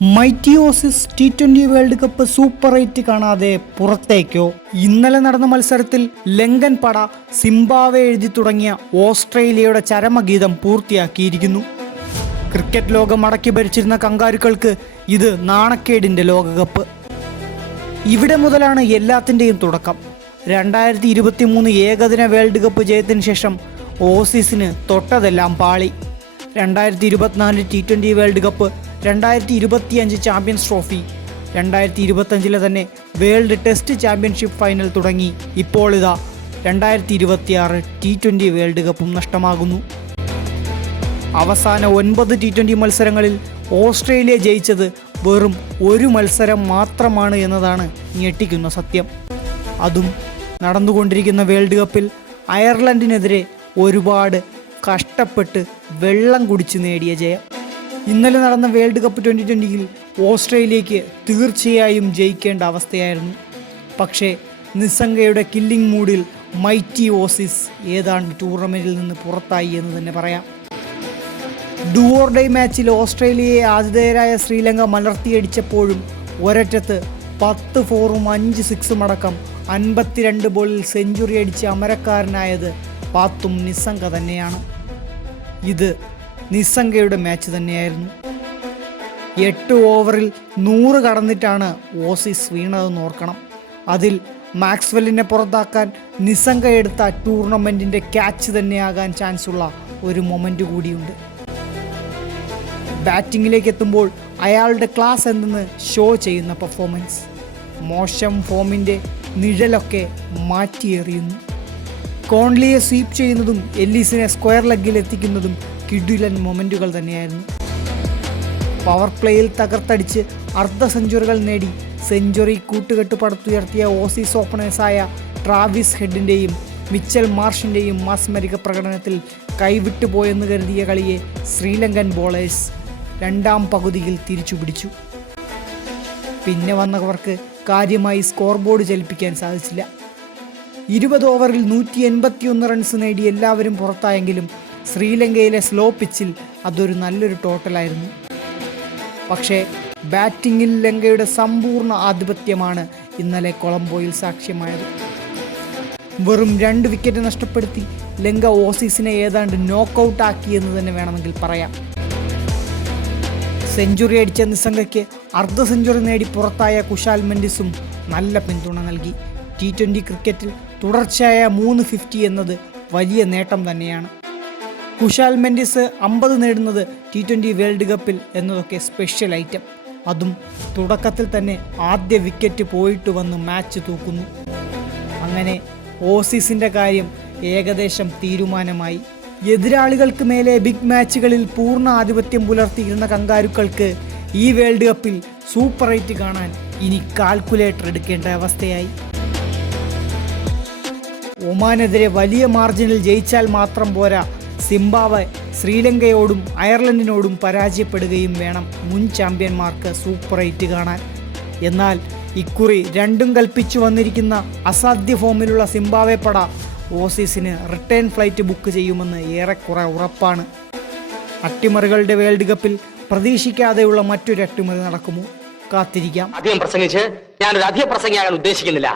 Mighty Aussies T20 world cup super 8 കാണാതെ പുറത്തേക്കോ? ഇന്നലെ നടന്ന മത്സരത്തിൽ ലങ്കൻ പട സിംബാബ്വെ എഴുതി തുടങ്ങിയ ഓസ്ട്രേലിയയുടെ ചരമഗീതം പൂർത്തിയാക്കിയിരിക്കുന്നു. ക്രിക്കറ്റ് ലോകം അടക്കി ഭരിച്ചിരുന്ന കങ്കാരുക്കൾക്ക് ഇത് നാണക്കേടിൻ്റെ ലോകകപ്പ്. ഇവിടെ മുതലാണ് എല്ലാത്തിൻ്റെയും തുടക്കം. 2023 ഏകദിന വേൾഡ് കപ്പ് ജയത്തിന് ശേഷം ഓസീസിന് തൊട്ടതെല്ലാം പാളി. 2024 T20 world cup, 2025 champions trophy, 2025 തന്നെ വേൾഡ് ടെസ്റ്റ് ചാമ്പ്യൻഷിപ്പ് ഫൈനൽ തുടങ്ങി ഇപ്പോൾ ഇതാ 2026 T20 വേൾഡ് കപ്പും നഷ്ടമാകുന്നു. അവസാന 9 T20 മത്സരങ്ങളിൽ ഓസ്ട്രേലിയ ജയിച്ചത് വെറും ഒരു മത്സരം മാത്രമാണ് എന്നതാണ് ഞെട്ടിക്കുന്ന സത്യം. അതും നടന്നുകൊണ്ടിരിക്കുന്ന വേൾഡ് കപ്പിൽ അയർലൻഡിനെതിരെ ഒരുപാട് കഷ്ടപ്പെട്ട് വെള്ളം കുടിച്ച് നേടിയ ജയം. ഇന്നലെ നടന്ന വേൾഡ് കപ്പ് 2020 ഓസ്ട്രേലിയക്ക് തീർച്ചയായും ജയിക്കേണ്ട അവസ്ഥയായിരുന്നു. പക്ഷേ നിസ്സംഗയുടെ കില്ലിംഗ് മൂഡിൽ മൈറ്റി ഓസീസ് ഏതാണ്ട് ടൂർണമെൻറ്റിൽ നിന്ന് പുറത്തായി എന്ന് തന്നെ പറയാം. ഡു ഓർ ഡൈ മാച്ചിൽ ഓസ്ട്രേലിയയെ ആതിഥേയരായ ശ്രീലങ്ക മലർത്തിയടിച്ചപ്പോഴും ഒരറ്റത്ത് 10 4ഉം 5 6ഉം അടക്കം 52 ബോളിൽ സെഞ്ചുറി അടിച്ച് അമരക്കാരനായത് പാത്തും നിസ്സംഗ തന്നെയാണ്. ഇത് നിസ്സംഗയുടെ മാച്ച് തന്നെയായിരുന്നു. 8 ഓവറിൽ 100 കടന്നിട്ടാണ് ഓസീസ് വീണതെന്ന് ഓർക്കണം. അതിൽ മാക്സ്വെല്ലിനെ പുറത്താക്കാൻ നിസ്സംഗ എടുത്ത ടൂർണമെൻറ്റിൻ്റെ ക്യാച്ച് തന്നെയാകാൻ ചാൻസുള്ള ഒരു മൊമെൻ്റ് കൂടിയുണ്ട്. ബാറ്റിങ്ങിലേക്ക് എത്തുമ്പോൾ അയാളുടെ ക്ലാസ് എന്തെന്ന് ഷോ ചെയ്യുന്ന പെർഫോമൻസ്, മോശം ഫോമിൻ്റെ നിഴലൊക്കെ മാറ്റിയെറിയുന്നു. കോൺലിയെ സ്വീപ്പ് ചെയ്യുന്നതും എല്ലീസിനെ സ്ക്വയർ ലെഗിൽ എത്തിക്കുന്നതും കിഡിലൻ മൊമെൻറ്റുകൾ തന്നെയായിരുന്നു. പവർ പ്ലേയിൽ തകർത്തടിച്ച് അർദ്ധ സെഞ്ചുറികൾ നേടി സെഞ്ചുറി കൂട്ടുകെട്ട് പടുത്തുയർത്തിയ ഓസീസ് ഓപ്പണേഴ്സായ ട്രാവിസ് ഹെഡിൻ്റെയും മിച്ചൽ മാർഷിൻ്റെയും മാസ്മരിക പ്രകടനത്തിൽ കൈവിട്ടു പോയെന്ന് കരുതിയ കളിയെ ശ്രീലങ്കൻ ബോളേഴ്സ് രണ്ടാം പകുതിയിൽ തിരിച്ചുപിടിച്ചു. പിന്നെ വന്നവർക്ക് കാര്യമായി സ്കോർ ബോർഡ് ചലിപ്പിക്കാൻ സാധിച്ചില്ല. 20 ഓവറിൽ 181 റൺസ് നേടി എല്ലാവരും പുറത്തായെങ്കിലും ശ്രീലങ്കയിലെ സ്ലോ പിച്ചിൽ അതൊരു നല്ലൊരു ടോട്ടലായിരുന്നു. പക്ഷേ ബാറ്റിങ്ങിൽ ലങ്കയുടെ സമ്പൂർണ്ണ ആധിപത്യമാണ് ഇന്നലെ കൊളംബോയിൽ സാക്ഷ്യമായത്. വെറും 2 വിക്കറ്റ് നഷ്ടപ്പെടുത്തി ലങ്ക ഓസീസിനെ ഏതാണ്ട് നോക്കൗട്ട് ആക്കിയെന്ന് തന്നെ വേണമെങ്കിൽ പറയാം. സെഞ്ചുറി അടിച്ച നിസ്സംഗയ്ക്ക് അർദ്ധ സെഞ്ചുറി നേടി പുറത്തായ കുശാൽ മെൻഡിസും നല്ല പിന്തുണ നൽകി. T20 ക്രിക്കറ്റിൽ തുടർച്ചയായ 3 50 എന്നത് വലിയ നേട്ടം തന്നെയാണ്. കുശാൽ മെൻഡിസ് 50 നേടുന്നത് T20 വേൾഡ് കപ്പിൽ എന്നതൊക്കെ സ്പെഷ്യൽ ഐറ്റം. അതും തുടക്കത്തിൽ തന്നെ ആദ്യ വിക്കറ്റ് പോയിട്ട് വന്ന് മാച്ച് തൂക്കുന്നു. അങ്ങനെ ഓസീസിൻ്റെ കാര്യം ഏകദേശം തീരുമാനമായി. എതിരാളികൾക്ക് മേലെ ബിഗ് മാച്ചുകളിൽ പൂർണ്ണ ആധിപത്യം പുലർത്തിയിരുന്ന കങ്കാരുക്കൾക്ക് ഈ വേൾഡ് കപ്പിൽ സൂപ്പർ 8 കാണാൻ ഇനി കാൽക്കുലേറ്റർ എടുക്കേണ്ട അവസ്ഥയായി. ഒമാനെതിരെ വലിയ മാർജിനിൽ ജയിച്ചാൽ മാത്രം പോരാ, സിംബാബ്വെ ശ്രീലങ്കയോടും അയർലൻഡിനോടും പരാജയപ്പെടുകയും വേണം മുൻ ചാമ്പ്യന്മാർക്ക് സൂപ്പർ 8 കാണാൻ. എന്നാൽ ഇക്കുറി രണ്ടും കൽപ്പിച്ചു വന്നിരിക്കുന്ന അസാധ്യ ഫോമിലുള്ള സിംബാബ്വെ പട ഓസീസിന് റിട്ടേൺ ഫ്ലൈറ്റ് ബുക്ക് ചെയ്യുമെന്ന് ഏറെക്കുറെ ഉറപ്പാണ്. അട്ടിമറികളുടെ വേൾഡ് കപ്പിൽ പ്രതീക്ഷിക്കാതെയുള്ള മറ്റൊരു അട്ടിമറി നടക്കുമോ? കാത്തിരിക്കാം. അധികം പ്രസംഗിച്ച് ഞാനൊരു അധിക പ്രസംഗിയാകാൻ ഉദ്ദേശിക്കുന്നില്ല.